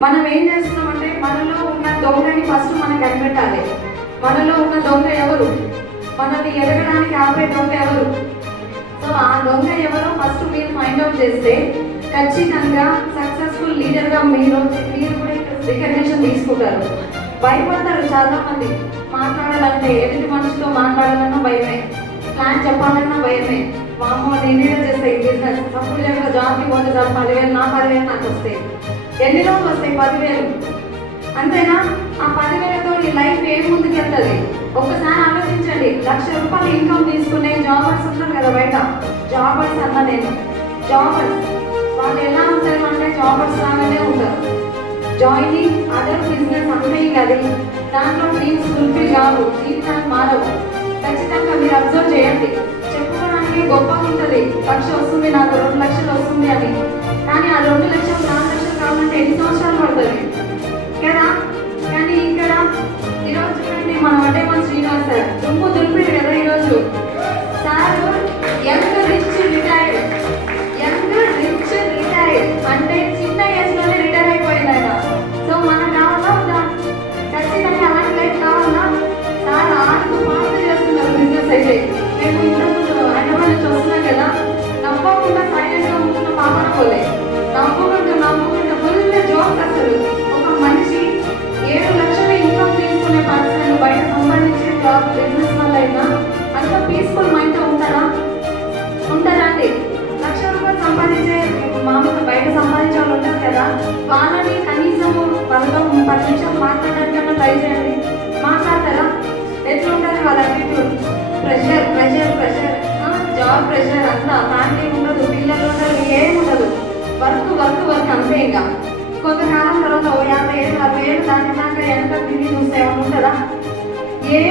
మనం ఏం చేస్తున్నామంటే మనలో ఉన్న దొంగని ఫస్ట్ మనం కనిపెట్టాలి. మనలో ఉన్న దొంగ ఎవరు, మనల్ని ఎదగడానికి ఆపే దొంగ ఎవరు. సో ఆ దొంగ ఎవరో ఫస్ట్ మీరు ఫైండ్ అవుట్ చేస్తే ఖచ్చితంగా సక్సెస్ఫుల్ లీడర్గా మీరు కూడా రికగ్నిషన్ తీసుకుంటారు. భయపడతారు చాలా మంది, మాట్లాడాలంటే ఎదుటి మనిషితో మాట్లాడాలన్నా భయమే, ప్లాన్ చెప్పాలన్నా భయమే. మామూలు నేనే చేస్తాయి బిజినెస్ తప్పుడు జగన్ జాబ్కి పోతే చాలు 10,000 నా 10,000 నాకు వస్తాయి. ఎన్ని రోజులు వస్తాయి? 10,000. అంతేనా? ఆ 10,000తో ఈ లైఫ్ ఏం ముందుకు వెళ్తుంది? ఒక్కసారి ఆలోచించండి. ₹1,00,000 ఇన్కమ్ తీసుకునే జాబర్స్ ఉంటారు కదా బయట, జాబర్స్ అన్న నేను జాబర్స్, వాళ్ళు ఎలా ఉంటారు అంటే జాబర్స్ లాగానే ఉంటారు. జాయినింగ్ అదర్ బిజినెస్ అంటే అది దాంట్లో డ్రీమ్స్ ఫుల్ఫిల్ కావు, జీవితాన్ని మారవు. ఖచ్చితంగా మీరు అబ్జర్వ్ చేయండి. చెప్పుకోవడానికి గొప్పగా ఉంటుంది, 1,00,000 వస్తుంది నాకు, 2,00,000 వస్తుంది అని. కానీ ఆ 2,00,000 4,00,000 కావాలంటే ఎన్ని సంవత్సరాలు పడుతుంది కదా. కానీ ఇక్కడ ఈరోజు చూడండి, మనం అంటే మన శ్రీనివాస్ సార్ దుమ్ము దులిపారు కదా ఈరోజు. సార్ యంగ్ రిచ్ రిటైర్డ్ అంటే చిన్న ఏజ్లోనే రిటైర్ అయిపోయింది ఆయన. సో మనం కావాలా ఉందా? ఖచ్చితంగా అలాంటి లైఫ్ కావాలా? సార్ ఆడుతూ పాడుతూ చేస్తున్నారు బిజినెస్. అయితే మేము ఇంతకుముందు హైదరాబాద్ నుంచి వస్తున్నాం కదా, నవ్వకుండా సైలెంట్గా ఉంటున్న పాపన పోలే, నవ్వుకుంటూ ఫుల్ జోక్. అసలు ఒక మనిషి 7,00,000 ఇన్కమ్ తీసుకునే పర్సన్ బయట సంపాదించే జాబ్ బిజినెస్ వల్ల అయినా అంత పీస్ఫుల్ మైండ్తో ఉంటారా అండి? ₹1,00,000 సంపాదించే మామూలుగా బయట సంపాదించే వాళ్ళు ఉంటారు కదా, వాళ్ళని కనీసము వాళ్ళతో 10 నిమిషాలు మాట్లాడడానికన్నా ట్రై చేయండి. మాట్లాడతారా? ఎట్లా ఉంటుంది వాళ్ళ అటిట్యూడ్? ప్రెషర్ జాబ్ ప్రెషర్ అంతా, ఫ్యామిలీ ఉండదు, పిల్లలు ఉండదు, ఏముండదు, వర్క్ అంతే. ఇంకా కొంతకాలం తర్వాత 50 ఏళ్ళు 60 ఏళ్ళు దాటినాక వెనక తిరిగి చూస్తే ఏమైనా ఉంటుందా?